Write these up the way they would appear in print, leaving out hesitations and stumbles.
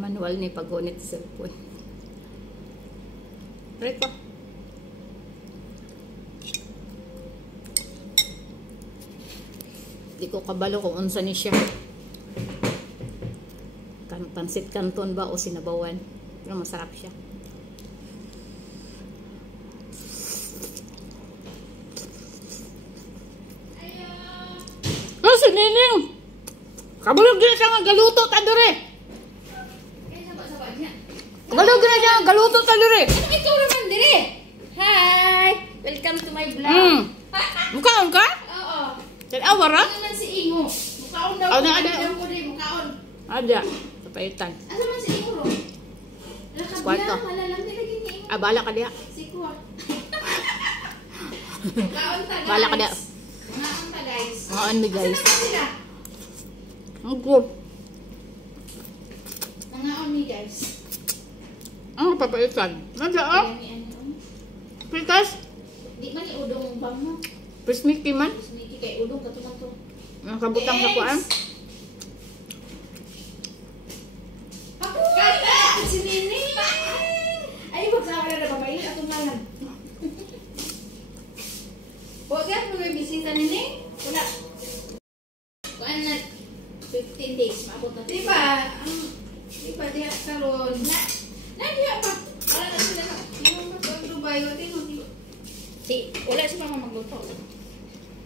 Manual ni pag-unit sa cellphone. Try ko. Di ko kabalo kung unsa ni siya. Pansit canton ba o sinabawan. Pero masarap siya. Oh, si Nining! Kabulog din siya nga galuto ta dire. Kabulog din siya nga galuto ta dire. Ano ikaw naman dire? Hi! Welcome to my vlog. Mukaon ka? Oo. Tanawa ra? Ano naman si Ingo? Mukaon daw. Ano, ada. Mukaon. Ada. Sa paitan. Ano man si Ingo? Kwarto. Malalang nilagay ni Ingo. Bala ka diha. Si Kwa. Mukaon ta guys. Bala ka diha. Mukaon ta guys. Mukaon mi guys. Saan sila? Ang good. Mukaon mi guys. Ang papaitan. Nada ah? Pitas? Di man ni udong bang mo. Prismiki man? Tapos may kay udong katuman to. Ang kabutang sa kuan. Ako kaya si Nini. Ay magsama na ba maili atong ngalan. Huwag mo may bisita Nini. Wala. Kuan na 15 days maabot na. Diba? Diba diha karon na diha pa. Wala na sila na. Yung mag-Dubai o tino. Wala si mama magluto.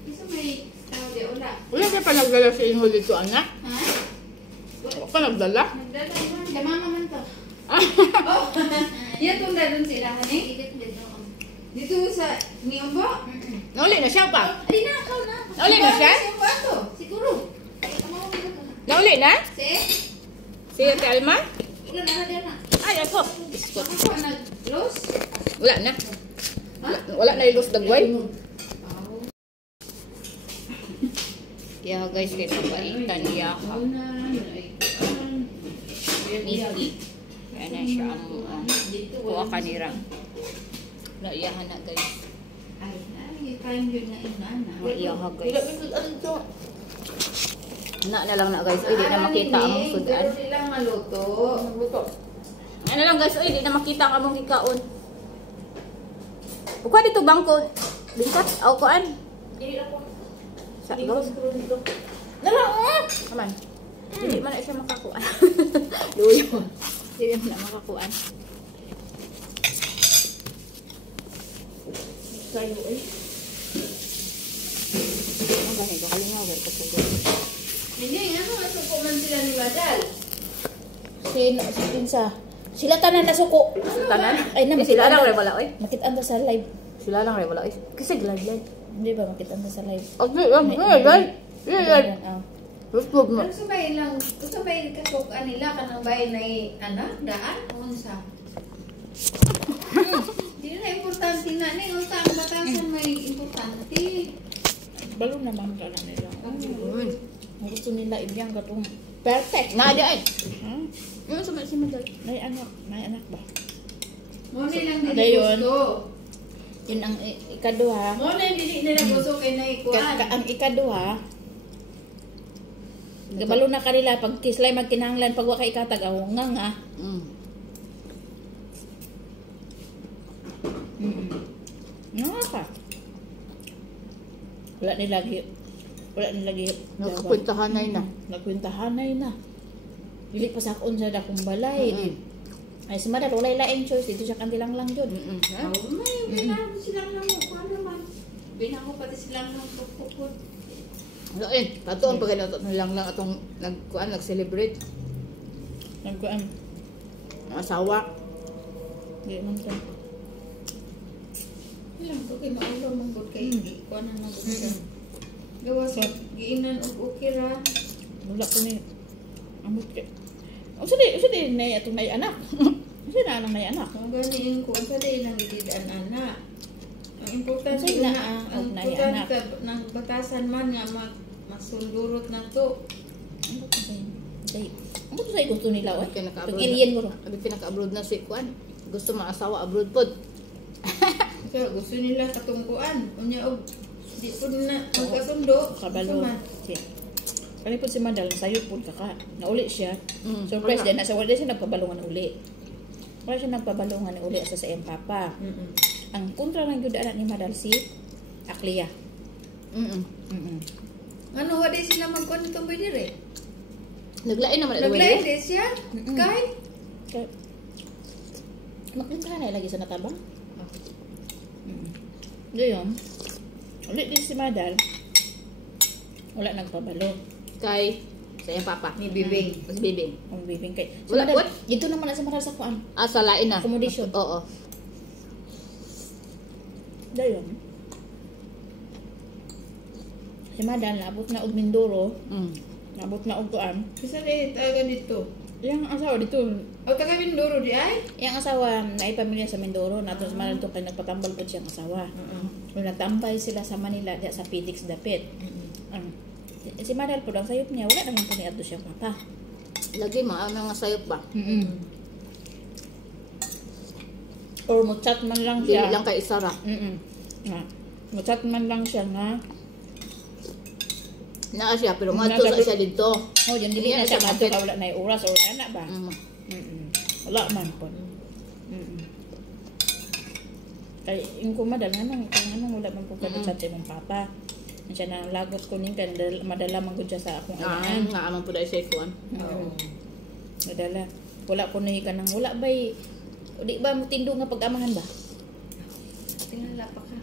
Isa may tao di wala. Wala ka pa nagdala sa inyo dito, anak? Ha? Wala ka nagdala? Nagdala man. Mama man to. Oh. Yan tong dadon sila hani. Dito sa Niombo? Nauli na siya pa? Ay na, ikaw na. Nauli na siya? Siguro. Nauli na? Si Ate Alma? Wala na din na. Ay, ako. Ako pa nag-close? Wala na. Wala na ilus dagway. Yeah guys, kay papaitan niya ha. Niti. Kaya na siya ang kuha kanira. Naiyahan na guys. Ay, kain yun na inana. Naiyahan guys. Na lang na guys. Hindi na makita ang sudan. Pero nilang maluto. Ano lang guys, hindi na makita ang among ikaon. Buka dito bangko. Bingkat, o kuan. Dili ako. Sa gos. Nala, Aman. Hindi man na siya makakuan. Luyo. Hindi man na makakuan. Kayo eh. Ang ganito, kalingaw. Hindi, ano, masuko man sila ni Badal. Si Pinsa. Sila tanan na suko. Tanan? Ay na, Sila lang rin wala oy. Makita anda sa live. Sila lang rin wala oy. Kasi glad-glad. Hindi ba makita anda sa live? Okay, yan. Gusto mo. Ano sa bayan lang, sa bayan kasukaan nila, kanang bayan na daan, o sa? Hindi na importante na, yung ang batasan may importante. Balo naman ka na nila. Ang gusto nila ibiyang katong Perfect. Na ay. Hmm? Yung sa si Maday. May anak ba? Mo nilang Ada dili yun. gusto. Yun ang ikaduha. Mo na dili nila gusto kay naikuan. Ang ikaduha, gabalo na kanila pag tislay magkinahanglan pag wa kay ikatag nga nga. Nga ka. Wala nilagi. Nagkapuntahanay na. Nagkwentahanay na. Dili pa sa akon sa dakong balay. Ay si Madal walay laing choice dito siya kandilang lang jud. May binago silang lang mo naman. Binago pati silang lang pupupod. Lain, patuon pa ganito lang atong nag-celebrate. Nagkuan. Asawa. Di man ta. Ilang to kay maulo manggod kay kuan na nagod. Gawa sa giinan og ukira. Wala ko ni amot kay. Usa di nay atong nay anak. Usa na nang nay anak. Ang gani yung kuan sa din ang gididaan ana. Ang importante Kasi na na- ang nay importante anak. ng batasan man nga masundurot na to. Ano ko say? Ano to say gusto nila oy? Kaya Itong alien ko. Abi pinaka-abroad na si Kwan. Gusto maasawa abroad pod. Kaya gusto nila katungkuan. Unya og di po na magkasundo. Kabalo. Gusto man. Si. Kani po si Madal, sayo po kaka. Nauli siya. Surprise Wala. din. Nasa wala siya nagpabalungan uli. Wala siya nagpabalungan uli sa iyang papa. Ang kontra ng yun anak ni Madal si Aklia. Ano, wala sila magkuhan itong dire? Naglain naman ito. Naglain din siya? Kay? Kaya, magpunta na lagi sa natabang. Ngayon, ulit din si Madal. Wala nagpabalo. Kay sa iyang papa. Ni Bibing. Mas bibing. Ang bibing kay. Si Wala, Madal, what? dito naman na si Madal sa kuan. Sa lain na. Accommodation. Oo. Dayon. Si Madal, naabot na og Mindoro. Naabot na og kuan. Kasi taga dito. Yang asawa dito. O taga Mindoro di ay? Yang asawa, naipamilya sa Mindoro. Nato sa Madal to kay nagpatambal po siyang asawa. Nung natambay sila sa Manila, diya sa Pidix Dapit. Si Madal po, ang sayop niya, wala naman po ni Adto siyang papa. Lagi mga sayop ba? Or mo-chat man lang Dili siya. lang kay Isara. Mo-chat man lang siya nga. Naa siya pero Naa madto siya, sa siya dito. Oh, yun, dili Hindi na na siya siya madto kapit. ka, wala na yung oras or anak ba? Wala man po. Kay yung kumadal nga nang wala man po kada chat sa imong papa. Siya na lagot ko ning kan madala man gud siya sa akong ayan. Nga amang pud ay siya kuan. Madala. Wala ko nahi kanang wala bay. Di ba mo tindo nga pag-amahan ba? Tingala pa ka.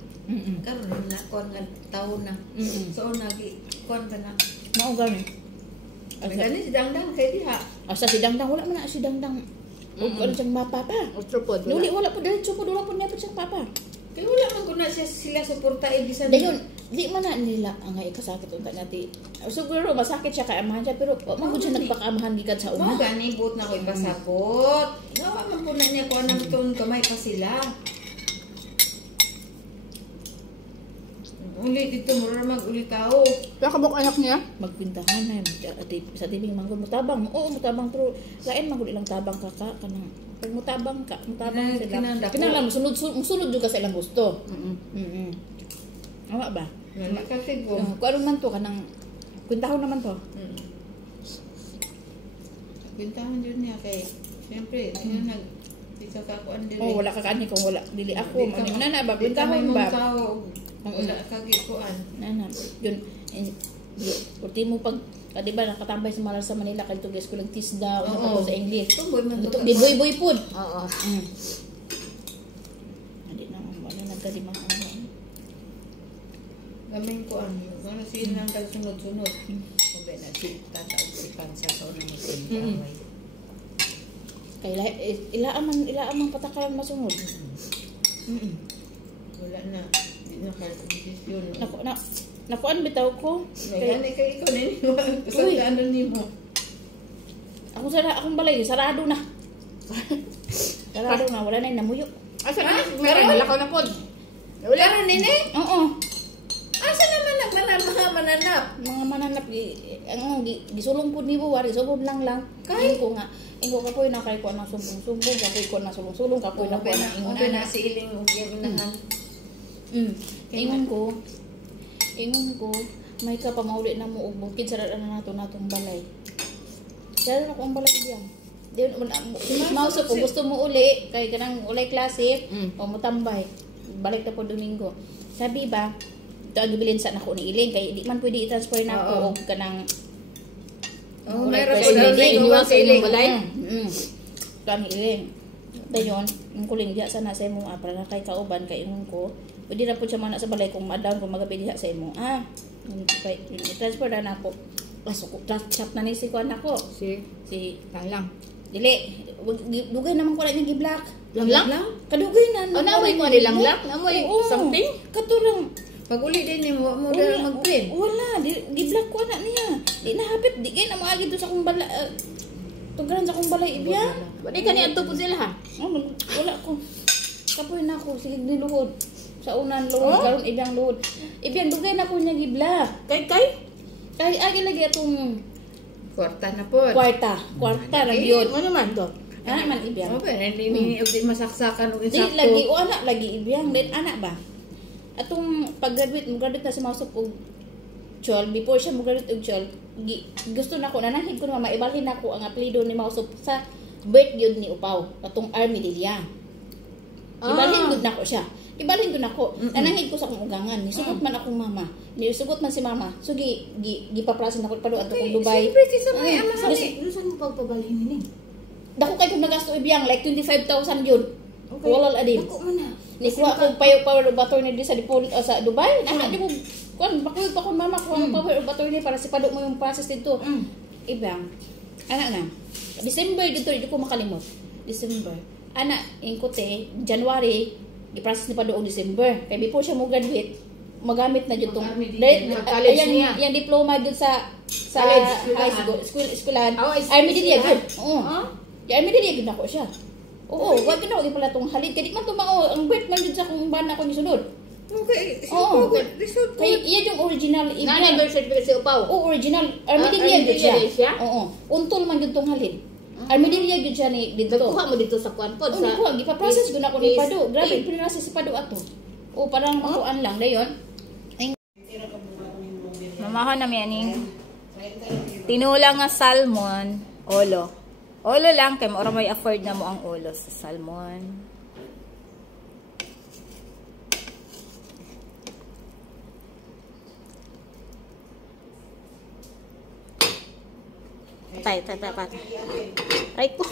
Karon na kuan nga taon na. So nagi kuan ka na. Mao gani. Gani si Dangdang kay diha. Asa si Dangdang wala man na si Dangdang. Ug ano siyang papa. Otro pod. Nuli wala po diretso po wala po niya po siyang papa. Kay wala man ko na siya sila suporta ibisan. Dayon, di man na nila ang ikasakit unta nati. Siguro masakit siya kay amahan siya pero wa man gud siya nagpakaamahan gikan sa Mo una. gani buot na ko ipasabot. Nawa man po na niya kuan nang tuon kamay pa sila. Uli dito mura mag-uli tao. Kaya kabok anak niya? Magpintahan na ati sa tibing manggod mutabang. Oo, mutabang pero lain man gud ilang tabang kaka kanang pag mutabang ka, mutabang sila. Kinahanglan musunod jud ka sa ilang gusto. Awa ba? Wala ka siguro. Kung ano man to kanang kwintahon naman to. Bintahan yun niya kay siyempre nag isa ka kuan diri. Oh, wala ka kani kung wala dili ako. Ano na ba kwintahon ba? Wala kagi kuan. Nana, yun, ultimo pag, di ba, nakatambay sa Maral sa Manila, kaya tugas ko lang tisda, ano pa sa English. Tumboy man to. Di boy-boy po. Oo. Hindi na, wala nagkalimang ano. Gamay ko ano sila nang sunod-sunod. Kung ba na si tataog si Kansa sa unang musim. Kaya ilaan man patakaran masunod. Wala na. Di na ka desisyon. Nakuan bitaw ko. Ngayon kay ikaw na nimo. Kasalanan nimo. Akong balay, sarado na. Sarado na, wala na yung namuyo. Asa na? Meron lakaw na pod. Wala na nini? Oo. Asa naman mga mananap? Mga mananap, gisulong po ni Buwar, gisulong lang. Kaya ko nga, ingo kapoy na kay ko ng sumbong-sumbong, kapoy ko na sulong-sulong, kapoy na ko ng ingon na si iling ug inahan. Ingon ko, may ka pamauli na mo og bukid sa na natong balay. Dalo na ko ang balay diyan. Diyon mauso ko gusto mo uli kay kanang ulay klase o mo tambay. Balik ta po Domingo. Sabi ba, ito ang gibilin sa nako ni Iling kay di man pwede i-transfer na ako og kanang Meron iniwan sa inyong balay. Kang Iling. Dayon, yung kuling diya sana sa imo para na kay kauban kay ingon ko. Pwede na po siya mana sa balay kung madam kung magabi diha sa imo. Kay i-transfer na nako. Pasok chat na ni si kuan nako. Si lang. Dili, dugay naman ko lang yung gi-block. Lang? Kadugay na. Namoy mo nilang lang? Namoy something? Katurang. Pag uli din mo dala mag-print. Wala, gi-block ko anak niya. Di na hapit, di kay na maagi to sa kong balay. Tugaran sa kong balay ibya. Wala ka ni adto po sila ha? Wala ko. Kapoy na ko, sige niluhod. Sa unan luhod, karon ibyang luhod. Ibyang dugay na ko niya gi-block. Kay agi lagi atong Kwarta na po. kwarta lang yun. Ano man to? Anak man ibiyang. Opo, hindi masaksakan o Di insakto. lagi o anak lagi ibiyang. Then anak ba? Atong pag-graduate, mo graduate na si Mausap og Chol, before siya mag-graduate og Chol, gusto na ko, nanahid ko na maibalhin na ko ang apelido ni Mauso sa birth yun ni Upaw, katong Armidilla. Ibalhin gud na ko siya. Ibalhin ko na ko. Nanahid ko sa akong ugangan. Nisugot man akong mama. Nisugot man si mama. So, gipaprasin ako palo ato kong Dubai. Siyempre, si Samay, ama sa saan mo pagpabalhin ni? Dako kay kung nagasto ibiyang, like 25,000 yun. Okay. Wala adin. Dako mo na. Nikuha ko power of attorney di sa sa Dubai. Di mo, kuan, bakuyod pa ko mama ko ang power of attorney para si pado mo yung process dito. Ibang, anak na. December dito, hindi ko makalimot. December. Anak, ingkote, January, i-process ni pado og December. Kaya before siya mo graduate, magamit na dito. Yung diploma dito sa high school, schoolan. Armidilla gud. Oo. Yung Armidilla gud nako siya. Oo, wag na ko pala tong halid. Kadi man tumao, ang birth man jud sa kung bana ko ni sunod. Okay. Oo. Kaya iya yung original Nga na birth certificate si Upaw. Oo, original. Armidilla gud siya. Oo. Untol man jud tong halid. Armidilla gud siya ni dito. Kuha mo dito sa kuan pod sa. Oo, gipa-process gud ako ni Pado. Grabe, pinrocess si Pado ato. Oo, parang makuan lang dayon. Mamahon na mi aning tinulang nga salmon, olo. Olo lang kay maura may afford na mo ang ulo sa salmon. Tay. Ay ko.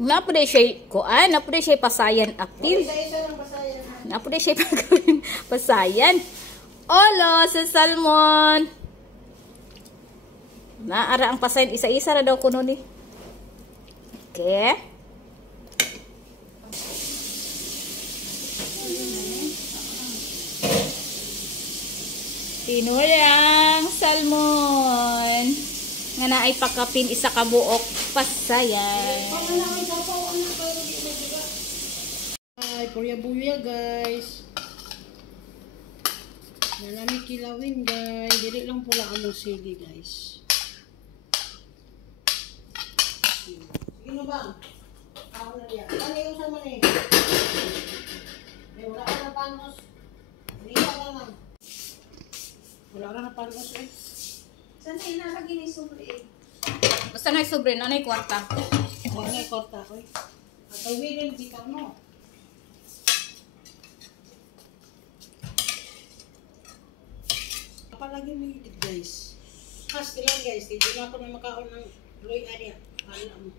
Napude siya pasayan active. Napude siya pasayan. Olo sa salmon. Naara ang pasayan isa-isa na daw kuno ni. Okay. Tinulang salmon. Nga na ay pakapin isa ka buok pasayan. Ay, purya-buya guys. Nalami kilawin guys. Dili lang pula ang sili guys. Sige na ba? Ako na diyan. Ano yung sama ni? Wala ka na panos. Hindi ka na lang. Wala ka na panos eh. Saan na inalagay ni Sobre? Basta na sobre, nanay kwarta. Wala na ikorta ko eh. At awilin, kita mo. Palagi mo yung guys. Kasi lang guys, hindi na ako na makaon ng loy area. Kala mo.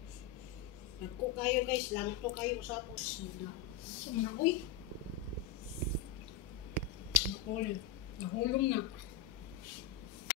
Nagko kayo guys, lang to kayo usapos. Uy! Nahulong na.